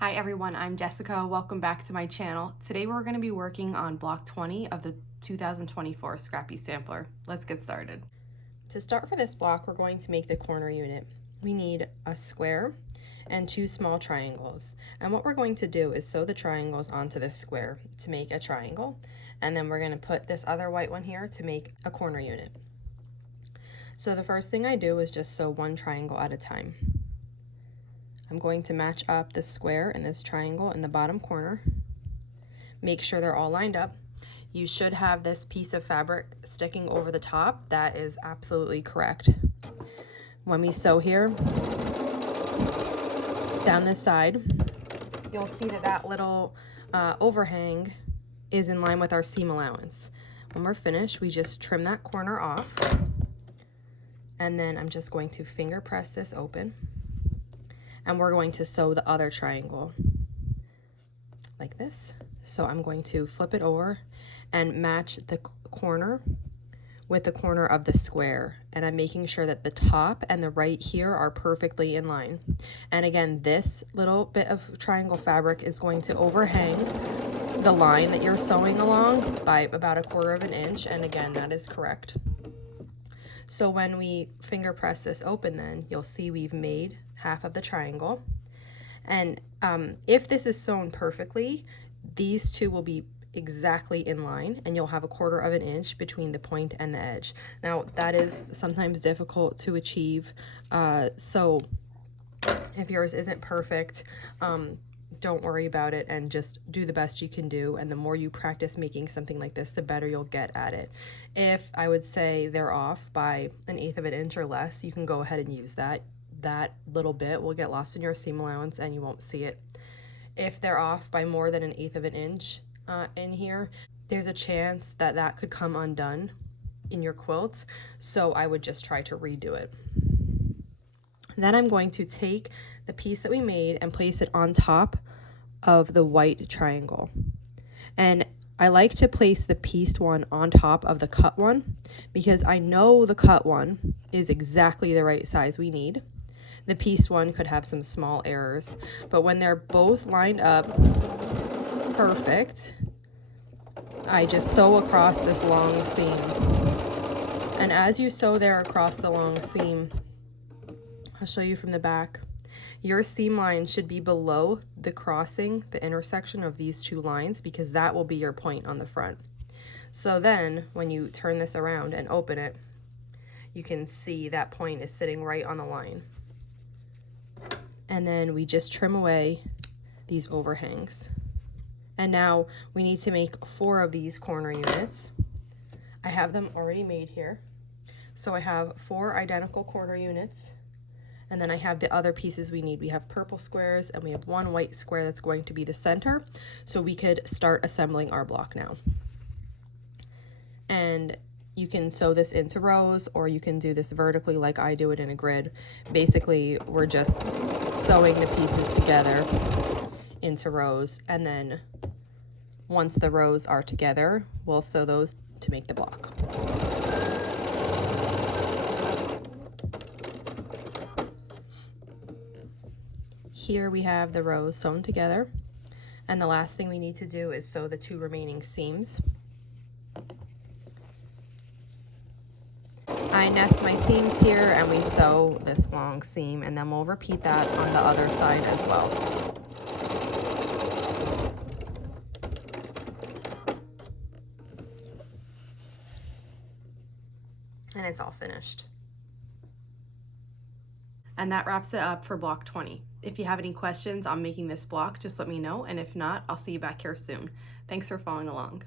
Hi everyone, I'm Jessica. Welcome back to my channel. Today we're going to be working on block 20 of the 2024 Scrappy Sampler. Let's get started. To start for this block, we're going to make the corner unit. We need a square and two small triangles. And what we're going to do is sew the triangles onto this square to make a triangle. And then we're going to put this other white one here to make a corner unit. So the first thing I do is just sew one triangle at a time. I'm going to match up this square and this triangle in the bottom corner. Make sure they're all lined up. You should have this piece of fabric sticking over the top. That is absolutely correct. When we sew here, down this side, you'll see that that little overhang is in line with our seam allowance. When we're finished, we just trim that corner off. And then I'm just going to finger press this open. And we're going to sew the other triangle like this. So I'm going to flip it over and match the corner with the corner of the square. And I'm making sure that the top and the right here are perfectly in line. And again, this little bit of triangle fabric is going to overhang the line that you're sewing along by about 1/4 of an inch. And again, that is correct. So when we finger press this open, then you'll see we've made half of the triangle. And if this is sewn perfectly, these two will be exactly in line and you'll have 1/4 of an inch between the point and the edge. Now that is sometimes difficult to achieve, so if yours isn't perfect, don't worry about it and just do the best you can do. And the more you practice making something like this, the better you'll get at it. If I would say they're off by 1/8 of an inch or less, you can go ahead and use that. That little bit will get lost in your seam allowance and you won't see it. If they're off by more than 1/8 of an inch in here, there's a chance that that could come undone in your quilt. So I would just try to redo it. Then I'm going to take the piece that we made and place it on top of the white triangle. And I like to place the pieced one on top of the cut one because I know the cut one is exactly the right size we need. The pieced one could have some small errors, but when they're both lined up perfect, I just sew across this long seam. And as you sew there across the long seam, I'll show you from the back. Your seam line should be below the crossing, the intersection of these two lines, because that will be your point on the front. So then when you turn this around and open it, you can see that point is sitting right on the line. And then we just trim away these overhangs. And now we need to make 4 of these corner units. I have them already made here. So I have 4 identical corner units. And then I have the other pieces we need. We have purple squares and we have 1 white square that's going to be the center. So we could start assembling our block now. And you can sew this into rows or you can do this vertically like I do it in a grid. Basically, we're just sewing the pieces together into rows, and then once the rows are together, we'll sew those to make the block. Here we have the rows sewn together, and the last thing we need to do is sew the 2 remaining seams. I nest my seams here and we sew this long seam, and then we'll repeat that on the other side as well. And it's all finished. And that wraps it up for block 20. If you have any questions on making this block, just let me know. And if not, I'll see you back here soon. Thanks for following along.